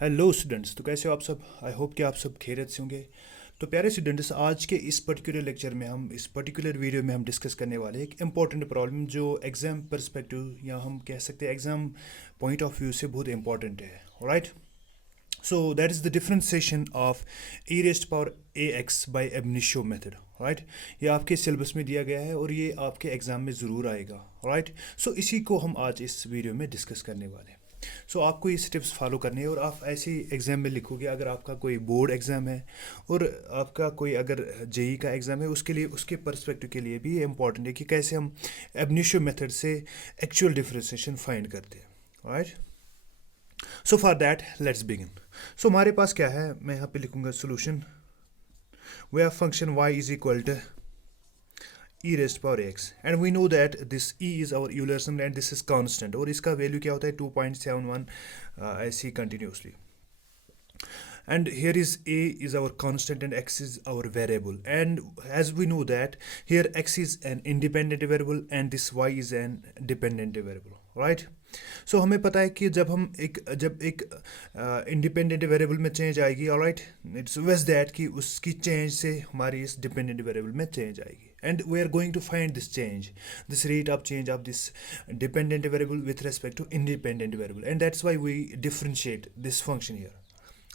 Hello students, तो कैसे हो आप सब। आई होप कि आप सब खैरियत से होंगे। तो प्यारे स्टूडेंट्स, आज के इस पर्टिकुलर लेक्चर में इस पर्टिकुलर वीडियो में हम डिस्कस करने वाले हैं एक इम्पॉर्टेंट प्रॉब्लम जो एग्ज़ाम पर्सपेक्टिव या हम कह सकते हैं एग्ज़ाम पॉइंट ऑफ व्यू से बहुत इंपॉर्टेंट है। Right. So that is the differentiation of e raised power a x by ab initio method. Right. ये आपके सिलेबस में दिया गया है और ये आपके एग्ज़ाम में ज़रूर आएगा। राइट। सो इसी को हम आज इस वीडियो में डिस्कस करने वाले हैं। आपको ये स्टेप्स फॉलो करने हैं और आप ऐसे ही एग्ज़ाम में लिखोगे। अगर आपका कोई बोर्ड एग्ज़ाम है और आपका कोई अगर जेई का एग्ज़ाम है, उसके लिए उसके पर्सपेक्टिव के लिए भी ये इंपॉर्टेंट है कि कैसे हम एबनिशो मेथड से एक्चुअल डिफरेंशिएशन फाइंड करते हैं। Right. So for that let's begin. हमारे पास क्या है, मैं यहाँ पे लिखूँगा solution. We have function y is equal to e raised power x and we know that this e is our Euler's number and this is constant और इसका वैल्यू क्या होता है 2.71 ऐसे continuously. And here is a is our constant and x is our variable, and as we know that here x is an independent variable and this y is an dependent variable. Right. हमें पता है कि जब एक independent variable में change आएगी, alright, it's ways that कि उसकी चेंज से हमारी इस डिपेंडेंट वेरिएबल में चेंज आएगी and we are going to find this change, this rate of change of this dependent variable with respect to independent variable, and that's why we differentiate this function here.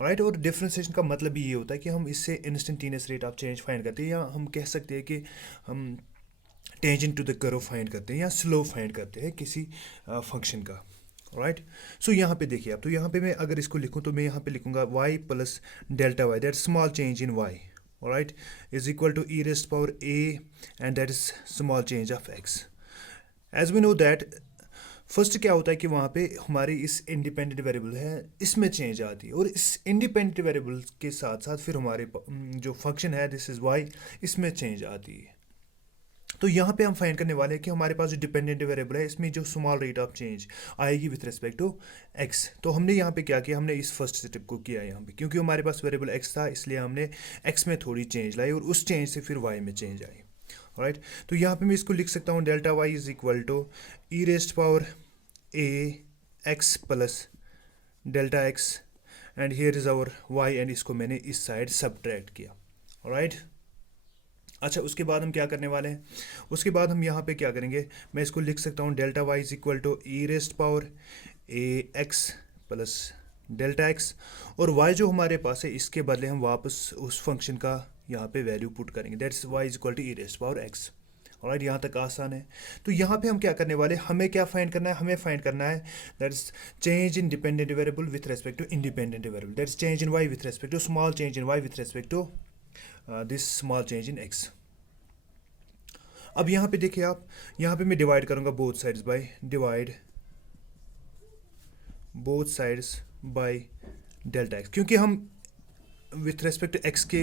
Right. और differentiation का मतलब ये होता है कि हम इससे instantaneous rate of change find करते हैं, या हम कह सकते हैं कि हम tangent to the curve find करते हैं या स्लो फाइंड करते हैं किसी फंक्शन का। राइट। यहाँ पे देखिए आप, तो यहाँ पे मैं अगर इसको लिखूँ तो मैं यहाँ पे लिखूँगा y plus delta y, that small change in y, right, is equal to e raised power a and that is small change of x। As we know that first क्या होता है कि वहाँ पे हमारी इस इंडिपेंडेंट वेरिएबल है इसमें चेंज आती है, और इस इंडिपेंडेंट वेरिएबल के साथ साथ फिर हमारे जो फंक्शन है दिस इज़ वाई, इसमें चेंज आती है। तो यहाँ पे हम फाइंड करने वाले हैं कि हमारे पास जो डिपेंडेंट वेरिएबल है इसमें जो स्मॉल रेट ऑफ चेंज आएगी विथ रिस्पेक्ट टू एक्स। तो हमने यहाँ पे क्या किया, हमने इस फर्स्ट स्टेप को किया यहाँ पे, क्योंकि हमारे पास वेरिएबल एक्स था इसलिए हमने एक्स में थोड़ी चेंज लाई और उस चेंज से फिर वाई में चेंज आई। राइट। तो यहाँ पे मैं इसको लिख सकता हूँ delta y is equal to e raised power a x plus delta x and here is our y, and इसको मैंने इस साइड सब्ट्रैक्ट किया। राइट। अच्छा, उसके बाद हम क्या करने वाले हैं, उसके बाद हम यहाँ पे क्या करेंगे, मैं इसको लिख सकता हूँ delta y is equal to e raised power a x plus delta x, और y जो हमारे पास है इसके बदले हम वापस उस फंक्शन का यहाँ पे वैल्यू पुट करेंगे, that's y is equal to e raised power x। Alright, यहाँ तक आसान है। तो यहाँ पे हम क्या करने वाले, हमें क्या फाइंड करना है, हमें फाइंड करना है that is change in dependent variable with respect to independent variable, that is change in y with respect to small change in y with respect to this small change in x. अब यहाँ पे देखिए आप, यहाँ पे मैं divide करूँगा both sides by, divide both sides by delta x, क्योंकि हम विथ रेस्पेक्ट टू एक्स के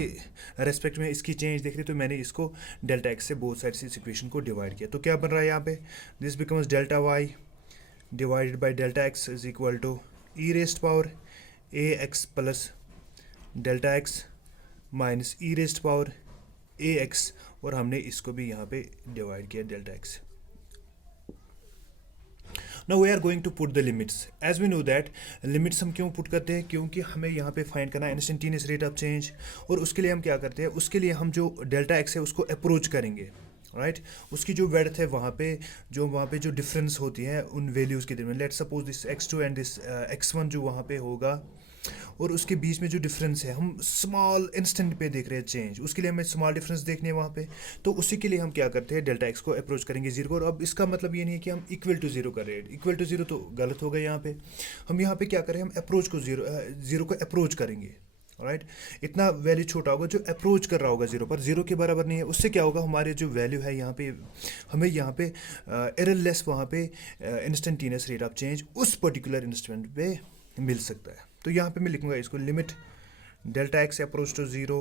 रेस्पेक्ट में इसकी चेंज देख रहे, तो मैंने इसको डेल्टा एक्स से बोथ साइड से इस इक्वेशन को डिवाइड किया। तो क्या बन रहा है यहाँ पे, this becomes delta y divided by delta x is equal to e raised power a x plus delta x minus e raised power a x, और हमने इसको भी यहाँ पे डिवाइड किया delta x. Now we are going to put the limits. As we know that limits हम क्यों put करते हैं, क्योंकि हमें यहाँ पे फाइंड करना है इंस्टेंटेनियस रेट ऑफ चेंज, और उसके लिए हम क्या करते हैं, उसके लिए हम जो डेल्टा एक्स है उसको अप्रोच करेंगे। राइट। उसकी जो वेड्थ है वहाँ पे जो डिफरेंस होती है उन वैल्यूज़ के दरमियान, let suppose this x2 and this x1 जो वहाँ पे होगा, और उसके बीच में जो डिफरेंस है हम स्मॉल इंस्टेंट पे देख रहे हैं चेंज, उसके लिए हमें स्मॉल डिफरेंस देखने हैं वहाँ पे। तो उसी के लिए हम क्या करते हैं, डेल्टा एक्स को अप्रोच करेंगे जीरो को। और अब इसका मतलब ये नहीं है कि हम इक्वल टू जीरो कर रहे हैं, इक्वल टू जीरो तो गलत हो गया यहाँ पे। हम यहाँ पे क्या करें, हम अप्रोच को जीरो को अप्रोच करेंगे। राइट। इतना वैल्यू छोटा होगा जो अप्रोच कर रहा होगा जीरो पर, जीरो के बराबर नहीं है। उससे क्या होगा, हमारे जो वैल्यू है यहाँ पे, हमें यहाँ पे एररलेस वहाँ पे इंस्टेंटेनियस रेट ऑफ चेंज उस पर्टिकुलर इंस्टेंट पे मिल सकता है। तो यहाँ पे मैं लिखूँगा इसको limit delta x approach to zero.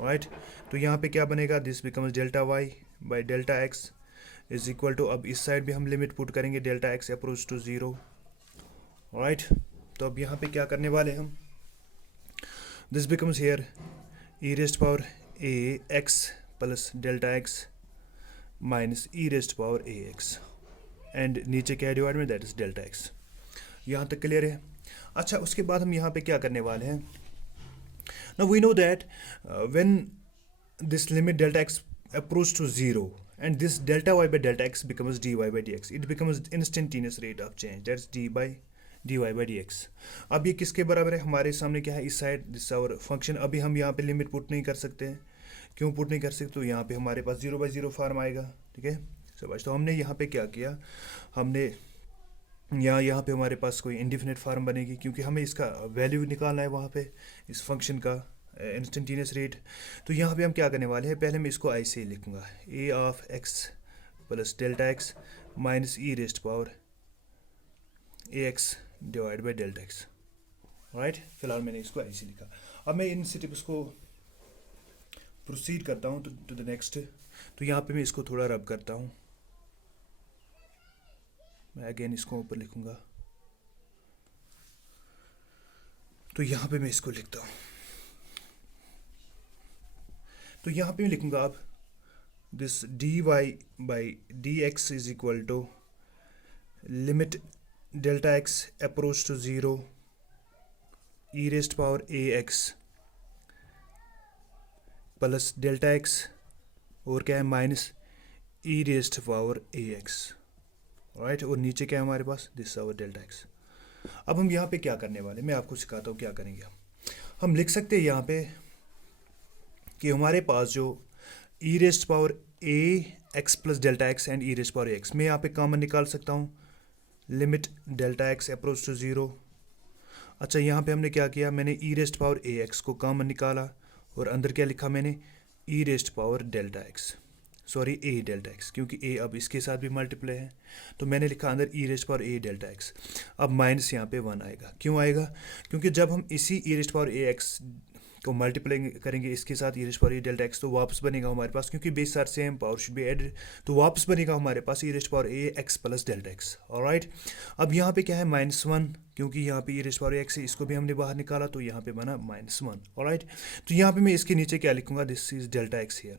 Right. तो यहाँ पे क्या बनेगा, this becomes delta y by delta x is equal to, अब इस साइड भी हम लिमिट पुट करेंगे delta x approach to zero. Right. तो अब यहाँ पे क्या करने वाले हम, this becomes here e raised power a x plus delta x minus e raised power a x, and नीचे क्या डिवाइड में, दैट इज डेल्टा एक्स। यहाँ तक क्लियर है। अच्छा, उसके बाद हम यहाँ पे क्या करने वाले हैं. Now we know that when this limit delta x approach to 0 and this delta y by delta x becomes dy by dx, it becomes instantaneous rate of change, that's dy by dx. अब ये किसके बराबर है? हमारे सामने क्या है, इस साइड दिस आवर फंक्शन. अभी हम यहाँ पे लिमिट पुट नहीं कर सकते हैं. क्यों पुट नहीं कर सकते? तो यहाँ पे हमारे पास 0/0 फॉर्म आएगा. ठीक है शाबाश. तो हमने यहाँ पे क्या किया, हमने यहाँ पे हमारे पास कोई इंडिफिनिट फार्म बनेगी क्योंकि हमें इसका वैल्यू निकालना है वहाँ पे इस फंक्शन का इंस्टेंटेनियस रेट. तो यहाँ पे हम क्या करने वाले हैं, पहले मैं इसको ऐसे ही लिखूँगा, a of x plus delta x minus e raised power a x divide by delta x. Right, फिलहाल मैंने इसको ऐसे लिखा. अब मैं इन स्टेप्स को प्रोसीड करता हूँ टू द नेक्स्ट. तो यहाँ पे मैं इसको थोड़ा रब करता हूँ. मैं अगेन इसको ऊपर लिखूँगा. तो यहाँ पे मैं इसको लिखता हूँ. तो यहाँ पे मैं लिखूँगा अब this d y by d x is equal to limit delta x approach to 0 e raised power a x plus delta x और क्या है minus e raised power a x. Right, और नीचे क्या है हमारे पास, दिस आवर डेल्टा एक्स. अब हम यहाँ पे क्या करने वाले, मैं आपको सिखाता हूँ क्या करेंगे. हम लिख सकते हैं यहाँ पे कि हमारे पास जो e raised power a x plus delta x and e raised power a x, मैं यहाँ पे कॉमन निकाल सकता हूँ limit delta x approach to 0. अच्छा, यहाँ पे हमने क्या किया, मैंने e raised power a x को कॉमन निकाला और अंदर क्या लिखा मैंने, e raised power delta x, sorry a delta x, क्योंकि ए अब इसके साथ भी मल्टीप्लाई है. तो मैंने लिखा अंदर ई raised power a delta x. अब माइनस यहाँ पे 1 आएगा. क्यों आएगा? क्योंकि जब हम इसी e raised power a x को मल्टीप्लाई करेंगे इसके साथ e raised power a delta x, तो वापस बनेगा हमारे पास, क्योंकि base are same, power should be added, तो वापस बनेगा हमारे पास e raised power a x plus delta x. Alright, अब यहाँ पे क्या है -1, क्योंकि यहाँ पे ई रेस्ट पावर एक्स है, इसको भी हमने बाहर निकाला, तो यहाँ पे बना -1. ऑलराइट, तो यहाँ पे मैं इसके नीचे क्या लिखूँगा, this is delta x here.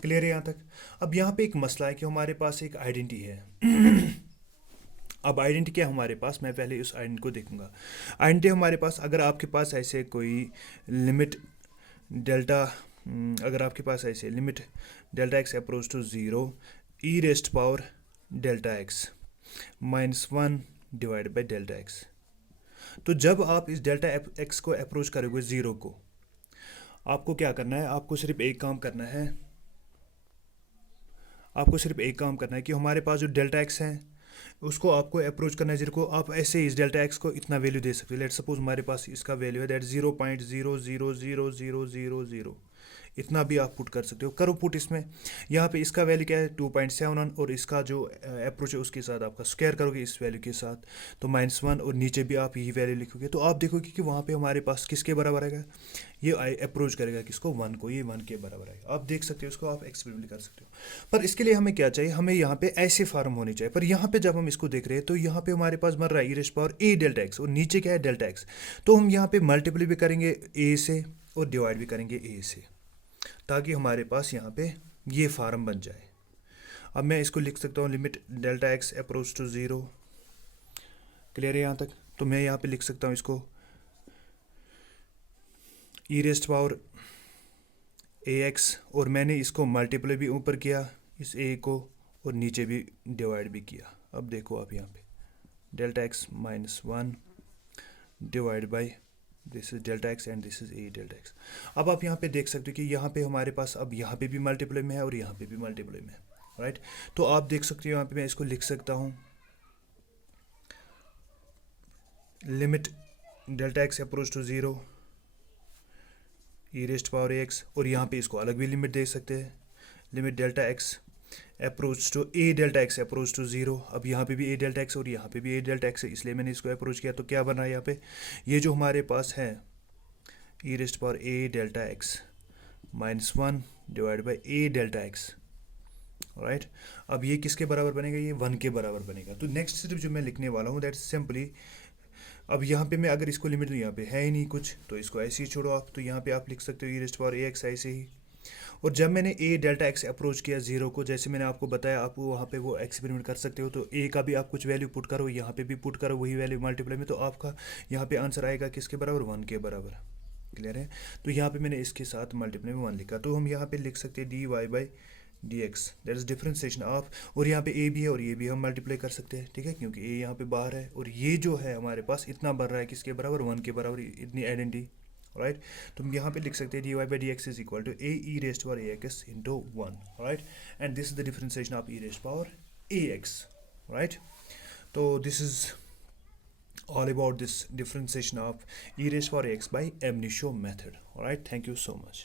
Clear है यहाँ तक? अब यहाँ पे एक मसला है कि हमारे पास एक आइडेंटिटी है. अब आइडेंटिटी क्या है हमारे पास, मैं पहले उस आइडेंटिटी को देखूंगा. आइडेंटिटी हमारे पास, अगर आपके पास ऐसे कोई लिमिट डेल्टा, अगर आपके पास ऐसे limit delta x approach to 0 e raised power delta x -1 divide by delta x. तो जब आप इस डेल्टा एक्स को अप्रोच करोगे 0 को, आपको क्या करना है, आपको सिर्फ एक काम करना है, कि हमारे पास जो डेल्टा एक्स है उसको आपको अप्रोच करना है 0 को. आप ऐसे ही इस डेल्टा एक्स को इतना वैल्यू दे सकते हो. लेट सपोज हमारे पास इसका वैल्यू है दैट 0.00000, इतना भी आप पुट कर सकते हो. करो पुट इसमें. यहाँ पे इसका वैल्यू क्या है 2.71 और इसका जो अप्रोच है उसके साथ आपका स्क्वायर करोगे इस वैल्यू के साथ, तो -1, और नीचे भी आप यही वैल्यू लिखोगे. तो आप देखोगे कि वहाँ पे हमारे पास किसके बराबर आएगा, ये अप्रोच करेगा किसको, 1 को, ये 1 के बराबर आएगा. आप देख सकते हो, उसको आप एक्सपेरिमेंट कर सकते हो. पर इसके लिए हमें क्या चाहिए, हमें यहाँ पे ऐसे फार्म होने चाहिए. पर यहाँ पे जब हम इसको देख रहे हैं तो यहाँ पे हमारे पास बन रहा है e raised power a delta x और नीचे क्या है डेल्टा एक्स. तो हम यहाँ पे मल्टीप्लाई भी करेंगे ए से और डिवाइड भी करेंगे ए से, ताकि हमारे पास यहाँ पे ये फार्म बन जाए. अब मैं इसको लिख सकता हूँ limit delta x approach to 0. Clear है यहाँ तक? तो मैं यहाँ पे लिख सकता हूँ इसको ई रेस्ट पावर ए एक्स, और मैंने इसको मल्टीप्लाई भी ऊपर किया इस ए को और नीचे भी डिवाइड भी किया. अब देखो आप यहाँ पे delta x -1 divide by this is delta x and this is a delta x. अब आप यहाँ पे देख सकते हो कि यहाँ पे हमारे पास अब यहाँ पे भी मल्टीप्लाई में है और यहाँ पे भी मल्टीप्लाई में है. राइट, तो आप देख सकते हो यहाँ पे मैं इसको लिख सकता हूँ limit delta x approach to 0 e raised power a x, और यहाँ पे इसको अलग भी लिमिट दे सकते हैं, limit delta x approach to a delta x approach to 0. अब यहाँ पे भी ए डेल्टा एक्स और यहाँ पे भी ए डेल्टा एक्स है, इसलिए मैंने इसको अप्रोच किया. तो क्या बन रहा है यहाँ पे, ये जो हमारे पास है e raised power a delta x -1 divide by a delta x. Right, अब ये किसके बराबर बनेगा, ये 1 के बराबर बनेगा. तो नेक्स्ट स्टेप जो मैं लिखने वाला हूँ दैट सिंपली, अब यहाँ पे मैं अगर इसको लिमिट दूँ, यहाँ पे है ही नहीं कुछ, तो इसको ऐसे ही छोड़ो आप. तो यहाँ पे आप लिख सकते हो ई रेस्ट पावर ए एक्स ऐसे ही, और जब मैंने ए डेल्टा एक्स अप्रोच किया ज़ीरो को, जैसे मैंने आपको बताया, आप वहाँ पे वो एक्सपेरिमेंट कर सकते हो। तो ए का भी आप कुछ वैल्यू पुट करो, यहाँ पे भी पुट करो वही वैल्यू मल्टीप्लाई में, तो आपका यहाँ पे आंसर आएगा किसके बराबर, 1 के बराबर। क्लियर है। तो यहाँ पे मैंने इसके साथ मल्टीप्लाई में 1 लिखा, तो हम यहाँ पे लिख सकते हैं d y by d x, that is differentiation of, और यहाँ पे ए भी है और ये भी हम मल्टीप्लाई कर सकते हैं, ठीक है, क्योंकि ए यहाँ पे बाहर है और ये जो है हमारे पास इतना बढ़ रहा है किसके बराबर, 1 के बराबर, इतनी आइडेंटिटी। राइट, तो हम यहाँ पे लिख सकते हैं d y by d x is equal to a e raised power a x into 1। Right, and this is the differentiation of e raised power a x. Right, तो this is all about this differentiation of e raised power x by ab initio method. All right, thank you so much.